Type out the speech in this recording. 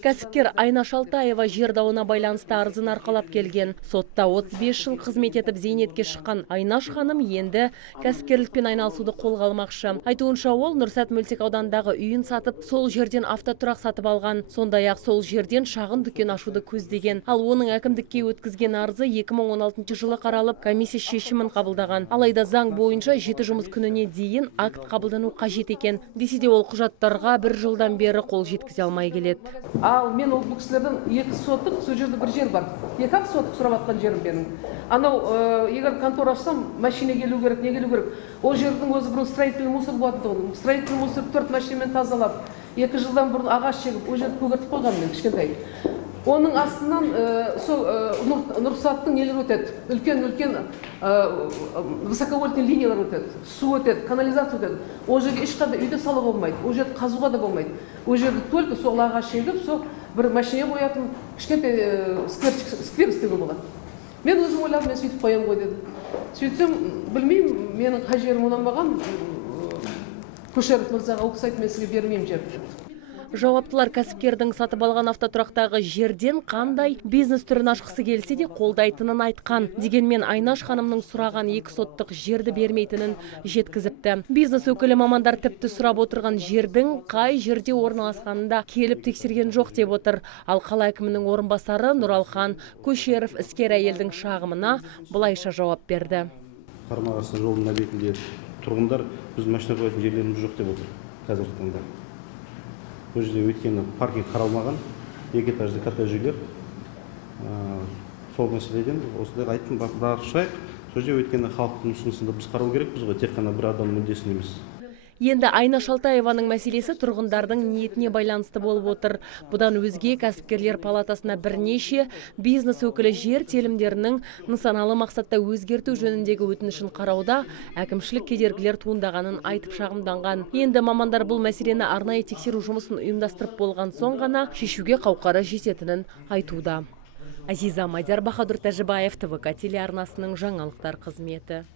Кәсіпкер Айна Шалтаева жер дауына байланысты арызын арқалап келген. Сотта 35 жыл қызмет етіп зейнетке шыққан Айнаш ханым енді кәсіпкерлікпен айналысуды қолға алмақшы. Айтуынша ол Нұрсәт мөлтек аудандағы үйін сатып, сол жерден автотұрақ сатып алған. Сондай-ақ сол жерден шағын дүкен ашуды көздеген. Ал оның әкімдікке өткізген арызы 2016 жылы қаралып, комиссия шешімін қабылдаған. Алайда заң бойынша 7 жұмыс күніне дейін акт қабылдану қажет екен. Десе де ол құжаттарға 1 жылдан бері қол жеткізе алмай келеді. Ал мен ол кісілерден 2 сотық, сол жерде 1 жер бар. 2 сотық сұрап атқан жерім менің. Анау егер контора ашсам, машина келу керек, не келу керек. Ол жердің өзі бұрын строительный мусор болатын. Строительный мусор 4 машинамен тазалап, 2 жылдан бұрын ағаш шегіп, ол жерді көгертіп қойған мен кішкентай. Оның астынан Нұрсаттың нелер өтеді. Үлкен высоковольтный линиялар өтеді. Су өтеді, канализация өтеді. Ол жерге ешқандай үйде салуға болмайды. Ол жерді қазуға да болмайды. Ол жерді только сол ағаш шегіп, сол бір машина қоятын кішкентай сквер істеуге болады. Мен өзім ойладым, мен сөйтіп қоям ғой дедім. Сөйтсем, білмеймін, менің қай жерім ұнамаған, Көшеров мырзаға ол кісі айтты, мен сізге бермеймін жерді. Жауаптылар кәсіпкердің сатып алған автотұрақтағы жерден қандай бизнес түрін ашқысы келсе де қолдайтынын айтқан. Дегенмен Айнаш ханымның сұраған 2 соттық жерді бермейтінін жеткізіпті. Бизнес өкілі мамандар тіпті сұрап отырған жердің қай жерде орналасқанында келіп тексерген жоқ деп отыр. Ал қала әкімінің орынбасары Нұралхан Көшеров іскер әйелдің шағымына былайша жауап берді. Қарама-қарсы жолдың бетінде тұрғындар біз машина қоятын жерлеріміз жоқ деп отыр қазіргі таңда. Бұл жерде өйткені паркинг қаралмаған, 2 этажды коттедж үйлер. Сол мәселеден осындай айттым, барып шығайық. Сол жерде өйткені халықтың ұсынысын біз қарау керекпіз ғой, тек қана бір адам мүддесін емес. Енді Айна Шалтаеваның мәселесі тұрғындардың ниетіне байланысты болып отыр. Бұдан өзге кәсіпкерлер палатасына бірнеше бизнес өкілі жер телімдерінің нысаналы мақсатта өзгерту жөніндегі өтінішін қарауда әкімшілік кедергілер туындағанын айтып шағымданған. Енді мамандар бұл мәселені арнайы тексеру жұмысын ұйымдастырып болған соң ғана шешуге қауқары жететінін айтуда. Азиза Мадияр, Бахадур Тәжібаев, ТВК телеарнасының жаңалықтар қызметі.